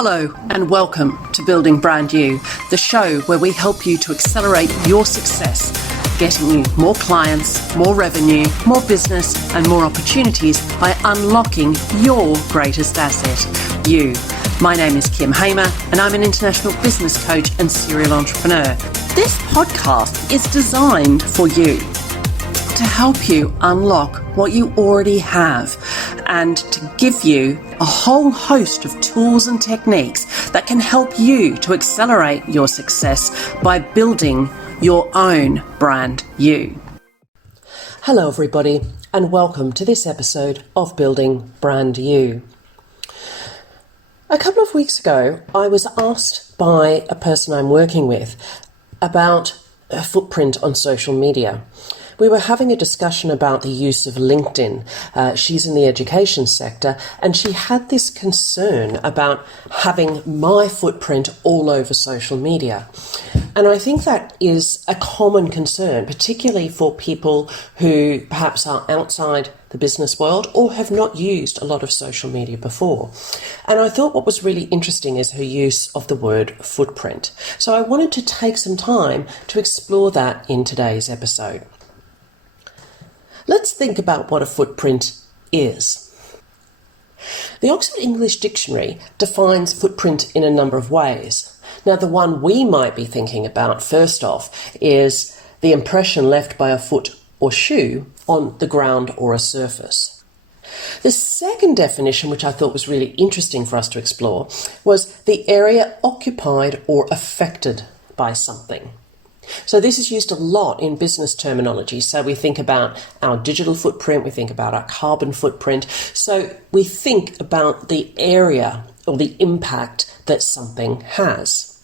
Hello and welcome to Building Brand You, the show where we help you to accelerate your success, getting you more clients, more revenue, more business and more opportunities by unlocking your greatest asset, you. My name is Kim Hamer and I'm an international business coach and serial entrepreneur. This podcast is designed for you to help you unlock what you already have and to give you a whole host of tools and techniques that can help you to accelerate your success by building your own brand you. Hello everybody and welcome to this episode of Building Brand You. A couple of weeks ago I was asked by a person I'm working with about a footprint on social media. We were having a discussion about the use of LinkedIn. She's in the education sector and she had this concern about having my footprint all over social media. And I think that is a common concern, particularly for people who perhaps are outside the business world or have not used a lot of social media before. And I thought what was really interesting is her use of the word footprint. So I wanted to take some time to explore that in today's episode. Let's think about what a footprint is. The Oxford English Dictionary defines footprint in a number of ways. Now, the one we might be thinking about first off is the impression left by a foot or shoe on the ground or a surface. The second definition, which I thought was really interesting for us to explore, was the area occupied or affected by something. So this is used a lot in business terminology. So we think about our digital footprint, we think about our carbon footprint. So we think about the area or the impact that something has.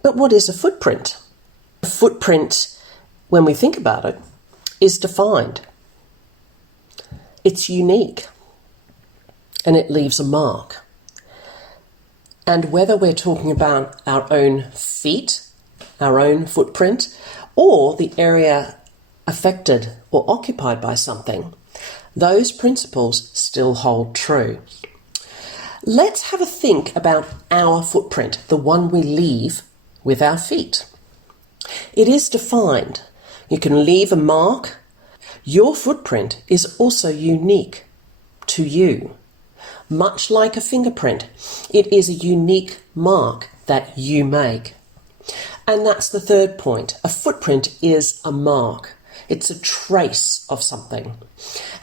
But what is a footprint? A footprint, when we think about it, is defined. It's unique and it leaves a mark. And whether we're talking about our own feet, our own footprint, or the area affected or occupied by something, those principles still hold true. Let's have a think about our footprint, the one we leave with our feet. It is defined. You can leave a mark. Your footprint is also unique to you. Much like a fingerprint, it is a unique mark that you make. And that's the third point. A footprint is a mark. It's a trace of something.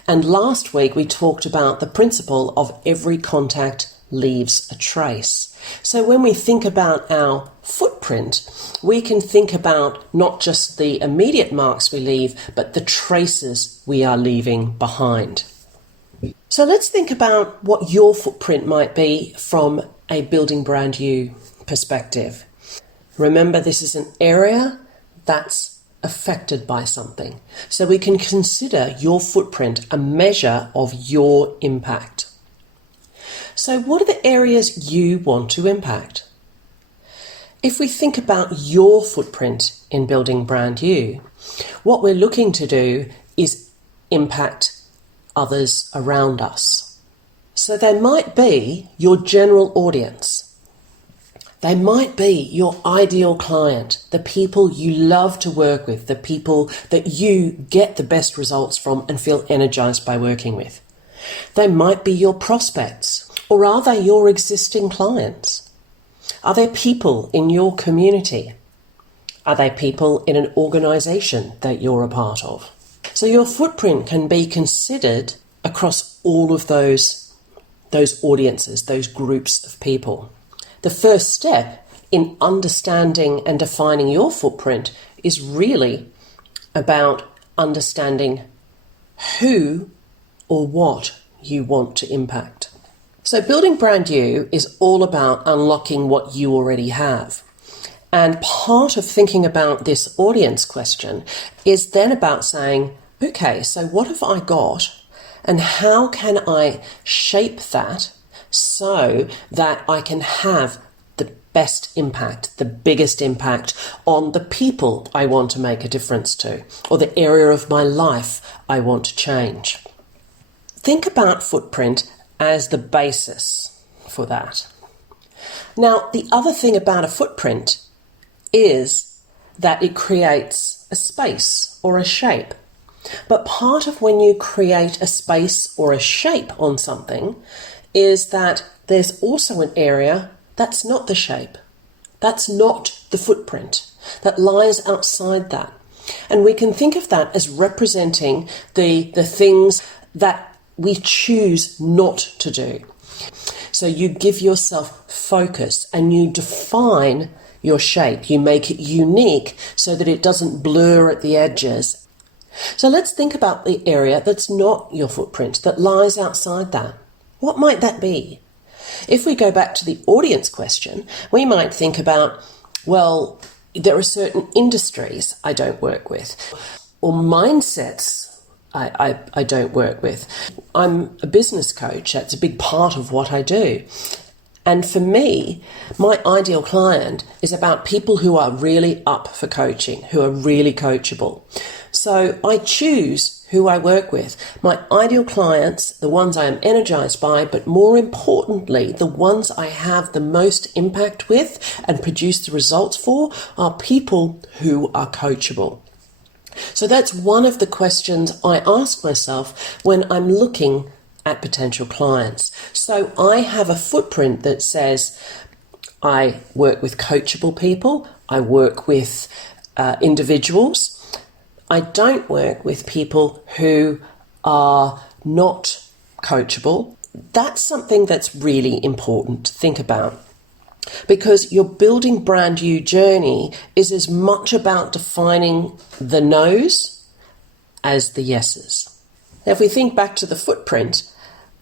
And last week we talked about the principle of every contact leaves a trace. So when we think about our footprint, we can think about not just the immediate marks we leave, but the traces we are leaving behind. So let's think about what your footprint might be from a Building Brand You perspective. Remember, this is an area that's affected by something. So we can consider your footprint a measure of your impact. So what are the areas you want to impact? If we think about your footprint in Building Brand You, what we're looking to do is impact others around us. So they might be your general audience. They might be your ideal client, the people you love to work with, the people that you get the best results from and feel energized by working with. They might be your prospects, or are they your existing clients? Are there people in your community? Are they people in an organization that you're a part of? So your footprint can be considered across all of those audiences, those groups of people. The first step in understanding and defining your footprint is really about understanding who or what you want to impact. So Building Brand You is all about unlocking what you already have. And part of thinking about this audience question is then about saying, okay, so what have I got and how can I shape that so that I can have the best impact, the biggest impact on the people I want to make a difference to, or the area of my life I want to change. Think about footprint as the basis. for that. Now, the other thing about a footprint is that it creates a space or a shape. But part of when you create a space or a shape on something is that there's also an area that's not the shape. That's not the footprint. That lies outside that. And we can think of that as representing the things that we choose not to do. So you give yourself focus and you define your shape. You make it unique so that it doesn't blur at the edges. So let's think about the area that's not your footprint, that lies outside that. What might that be? If we go back to the audience question, we might think about, well, there are certain industries I don't work with, or mindsets I don't work with. I'm a business coach. That's a big part of what I do. And for me, my ideal client is about people who are really up for coaching, who are really coachable. So I choose who I work with. My ideal clients, the ones I am energized by, but more importantly, the ones I have the most impact with and produce the results for, are people who are coachable. So that's one of the questions I ask myself when I'm looking at potential clients. So I have a footprint that says I work with coachable people, I work with individuals. I don't work with people who are not coachable. That's something that's really important to think about, because your building brand new journey is as much about defining the no's as the yeses. Now, if we think back to the footprint,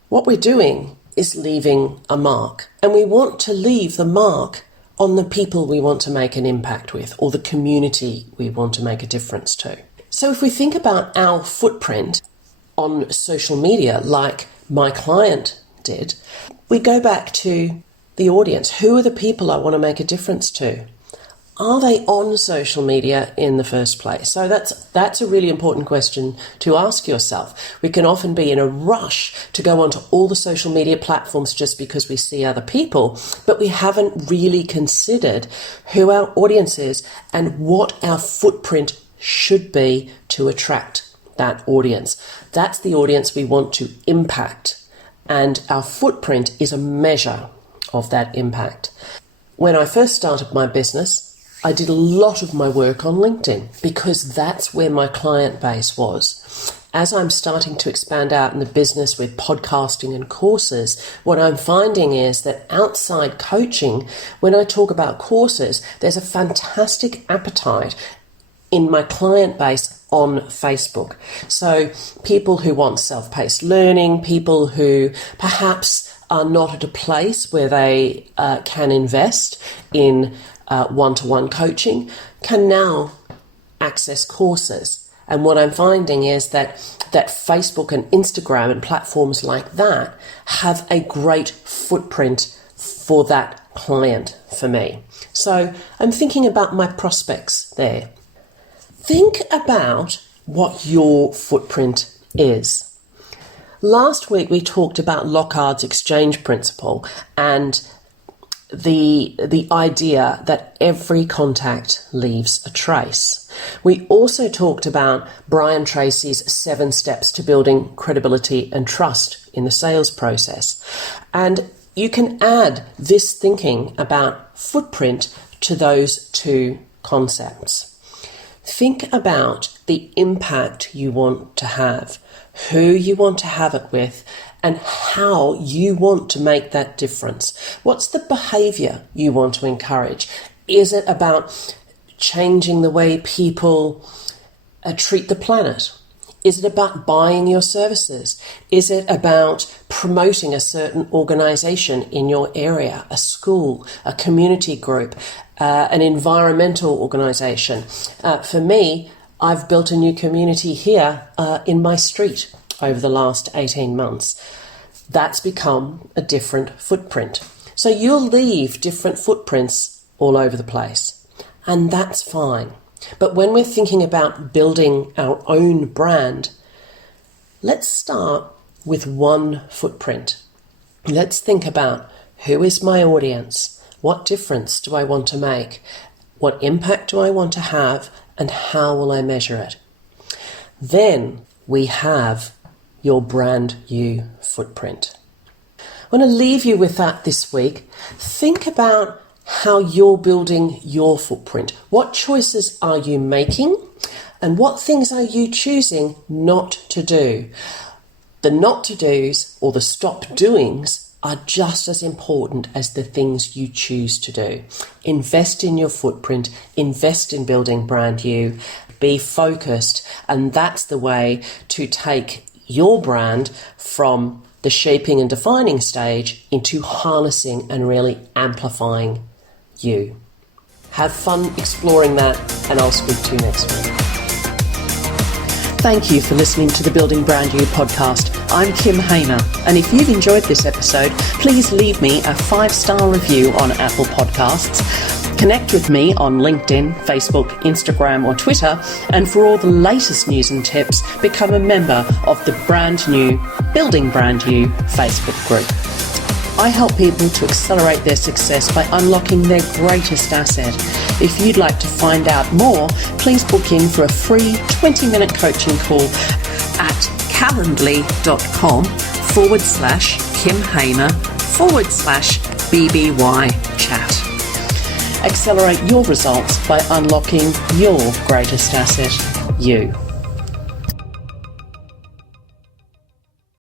what we're doing is leaving a mark, and we want to leave the mark on the people we want to make an impact with, or the community we want to make a difference to. So if we think about our footprint on social media, like my client did, we go back to the audience. Who are the people I want to make a difference to? Are they on social media in the first place? So that's a really important question to ask yourself. We can often be in a rush to go onto all the social media platforms just because we see other people, but we haven't really considered who our audience is and what our footprint should be to attract that audience. That's the audience we want to impact, and our footprint is a measure of that impact. When I first started my business, I did a lot of my work on LinkedIn because that's where my client base was. As I'm starting to expand out in the business with podcasting and courses, what I'm finding is that outside coaching, when I talk about courses, there's a fantastic appetite in my client base on Facebook. So people who want self-paced learning, people who perhaps are not at a place where they can invest in one-to-one coaching, can now access courses. And what I'm finding is that Facebook and Instagram and platforms like that have a great footprint for that client for me. So I'm thinking about my prospects there. Think about what your footprint is. Last week we talked about Locard's exchange principle and the idea that every contact leaves a trace. We also talked about Brian Tracy's 7 steps to building credibility and trust in the sales process. And you can add this thinking about footprint to those 2 concepts. Think about the impact you want to have, who you want to have it with, and how you want to make that difference. What's the behavior you want to encourage? Is it about changing the way people treat the planet? Is it about buying your services? Is it about promoting a certain organization in your area, a school, a community group, an environmental organization? For me, I've built a new community here in my street over the last 18 months. That's become a different footprint. So you'll leave different footprints all over the place, and that's fine. But when we're thinking about building our own brand, let's start with one footprint. Let's think about Who is my audience? What difference do I want to make? What impact do I want to have? And how will I measure it? Then we have your brand new footprint. I want to leave you with that this week. Think about how you're building your footprint. What choices are you making? And what things are you choosing not to do? The not to do's or the stop doings are just as important as the things you choose to do. Invest in your footprint, invest in building brand new, be focused, and that's the way to take your brand from the shaping and defining stage into harnessing and really amplifying you. Have fun exploring that, and I'll speak to you next week. Thank you for listening to the Building Brand New podcast. I'm Kim Hamer, and if you've enjoyed this episode, please leave me a 5-star review on Apple Podcasts. Connect with me on LinkedIn, Facebook, Instagram, or Twitter, and for all the latest news and tips, become a member of the brand new Building Brand New Facebook group. I help people to accelerate their success by unlocking their greatest asset. If you'd like to find out more, please book in for a free 20-minute coaching call at calendly.com/Kim Hamer/BBY chat. Accelerate your results by unlocking your greatest asset, you.